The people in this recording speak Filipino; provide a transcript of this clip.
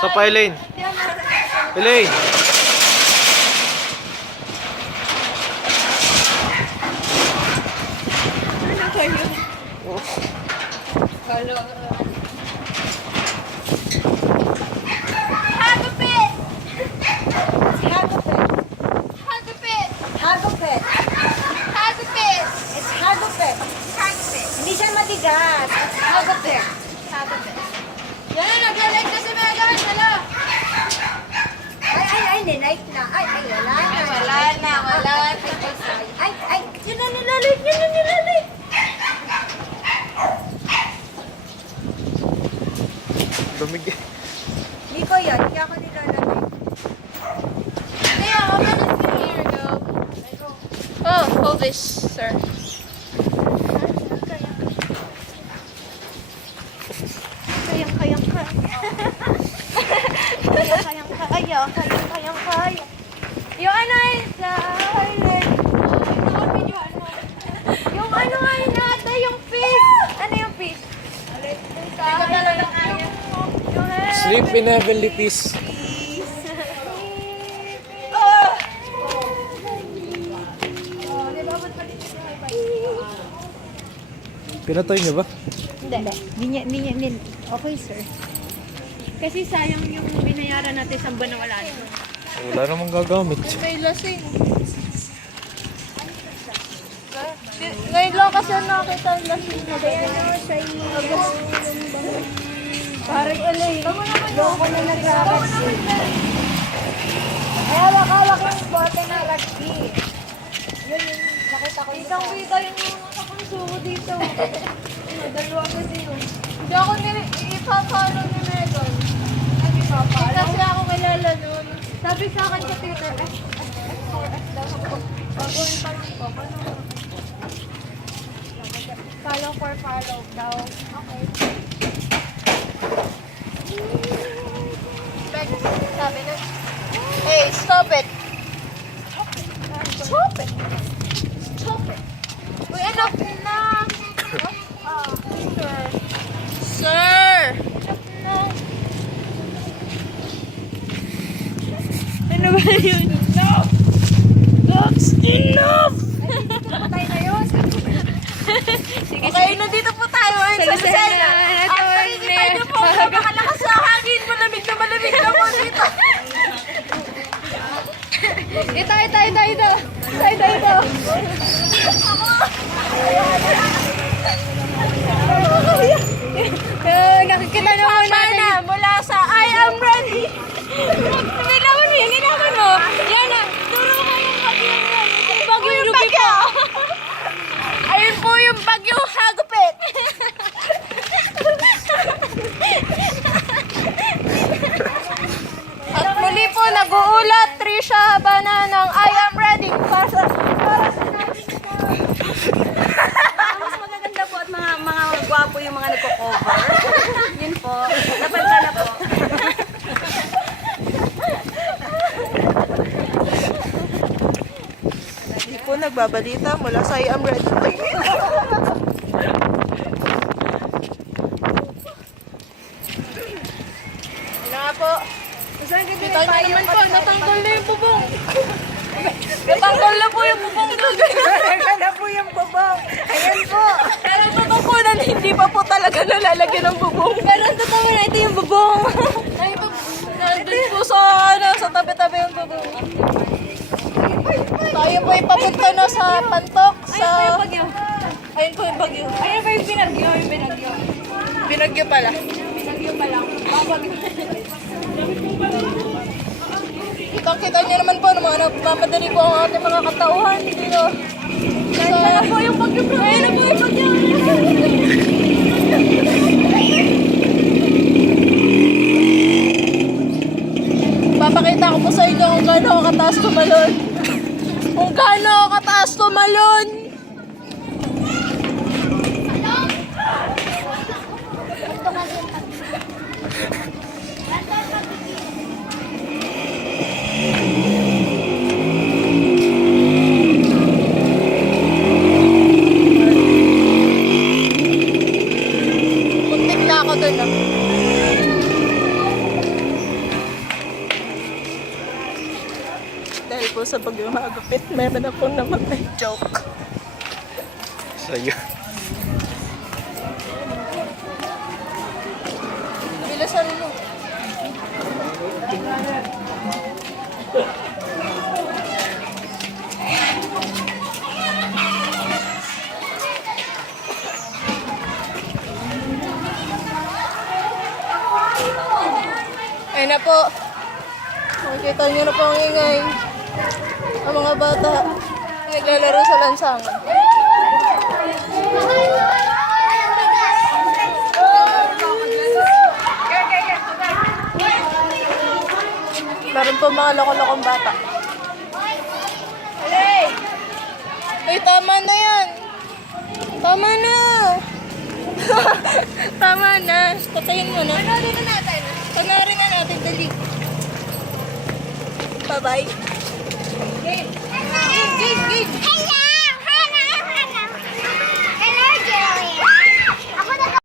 Sa pa, Elaine. Elaine. Hagupit! Hagupit! Hagupit! Hagupit! Hagupit! It's hagupit. Hagupit. Hindi siya matigas. It's hagupit. Hagupit. Yan na, nag-like na si Megan. Hala. Ay, nilike na. Ay, wala na. Wala na. Ay, yun na nilalike. Yun na nilalike. Lumig. Hindi ko yan. Hindi ako nilalike. Yeah, how about here go? Oh, hold this, sir. Kayang ka. Kayang. Yung ano ay sa yung ano ay nata, yung fish. Ano yung fish? Sleep in heavenly peace. Pinatay niyo ba? Hindi. Okay, sir. Kasi sayang yung binayaran natin sa buwan na wala na. Wala namang gagamit. May lasing. Ngayon lang kasi nakita ang lasing na ganyan. Parang alay. Loko na nag-ragazzi. Ay, hawak-hawak yung bote na ragazzi. Yun yung nakita ko. Kitang-kita yung nakakonsumo dito. Dalawa kasi yun. Hindi ako ipapalo ni Megan. Hindi kasi ako kilala nun. Sabi sa akin sa Twitter, S4S daw ako. Bagoy pa lang po. Follow for follow daw. Okay. Sabi nun, hey, stop it! Stop it! Stop it! Uy, enough na! Sir! Sir! Enough na! Ano ba yun? Enough! That's enough! Patay na yun. Sige, okay, nandito po tayo ngayon sa Lucena. At nakikita niyo po, napakalakas na hangin. Malamig na po dito. Tayo. Nakikita niyo po natin. Mula sa I am ready. Nilawan mo. Yan na. Turo ko yung bagyo yan. Yung bagyo yung Rubika. Ayun po yung bagyong hagupit. At muli po nag-uulat Trisha Habana ng I am ready para sa Mas magaganda po at mga gwapo yung mga nagko-cover. Yun po. Napanta na po. Hindi po nagbabalita mula sa I am ready. Ano nga po? Kita niyo naman po, natanggal na yung bubong. Natanggal na po yung bubong. Talaga na po yung bubong. Ayan po. Pero totoo po na hindi pa po talaga nalalagyan ng bubong. Pero totoo na ito yung bubong. Ay, ito, nandun po sa tabi-tabi yung bubong. Tayo po ipapunta na sa Pantok. Ayun po yung bagyo. Ayun po yung bagyo. Ayun po yung binagyo. Binagyo pala. Binagyo pala. Bagyo. Kita niyo naman po na mga nagmamadali po ang ating mga katauhan dito. Ayun na po yung bagyo. Ayun na po yung bagyo. Papakita ko po sa inyo kung gaano ako kataas tumalon. Kung gaano ako kataas tumalon. Muntik na ako dun. po sa Bagyong Hagupit. Meron akong naman may joke. Sa'yo. Bilisan mo. Ayun na po. Makikita niyo na po ang ingay. Ang mga bata naglalaro sa lansangan. Meron po mga loko-lokong bata. Hey! Ay, tama na yan. Tama na. Tama na. Patayin mo na. Panorin na natin. Panorin na natin. Dali. Bye-bye. Game. Game. Game. Game.